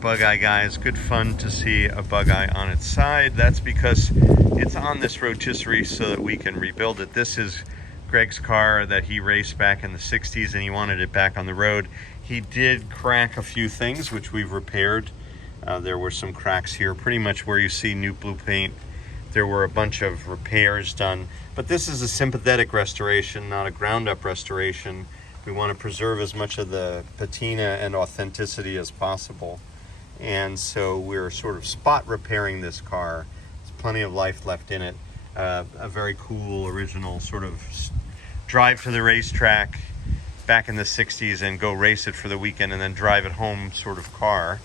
from Bugeye, guys. Good fun to see a Bugeye on its side. That's because it's on this rotisserie so that we can rebuild it. This is Greg's car that he raced back in the 60s and he wanted it back on the road. He did crack a few things, which we've repaired. There were some cracks here, pretty much where you see new blue paint. There were a bunch of repairs done, but this is a sympathetic restoration, not a ground-up restoration. We want to preserve as much of the patina and authenticity as possible. And so we're sort of spot repairing this car. There's plenty of life left in it. A very cool, original sort of drive to the racetrack back in the 60s and go race it for the weekend and then drive it home sort of car.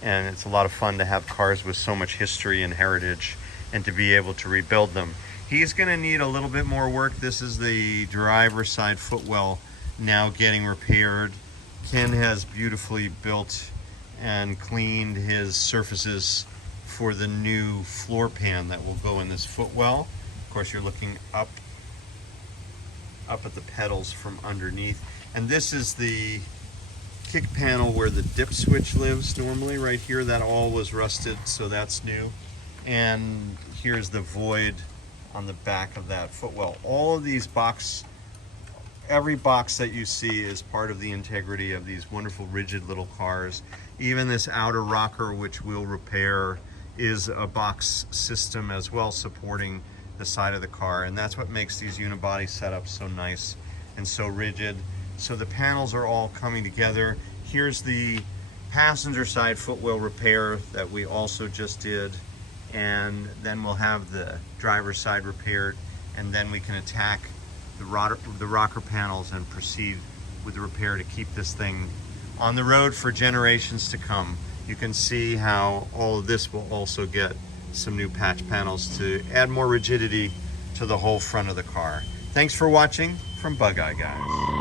And it's a lot of fun to have cars with so much history and heritage and to be able to rebuild them. He's going to need a little bit more work. This is the driver's side footwell now getting repaired. Ken has beautifully built and cleaned his surfaces for the new floor pan that will go in this footwell. Of course, you're looking up at the pedals from underneath. And this is the kick panel where the dip switch lives normally right here. That all was rusted, so that's new. And here's the void on the back of that footwell. All of these every box that you see is part of the integrity of these wonderful rigid little cars. Even this outer rocker, which we'll repair, is a box system as well, supporting the side of the car. And that's what makes these unibody setups so nice and so rigid. So the panels are all coming together. Here's the passenger side footwell repair that we also just did. And then we'll have the driver's side repaired, and then we can attack the rocker panels and proceed with the repair to keep this thing on the road for generations to come. You can see how all of this will also get some new patch panels to add more rigidity to the whole front of the car. Thanks for watching from Bugeye, guys.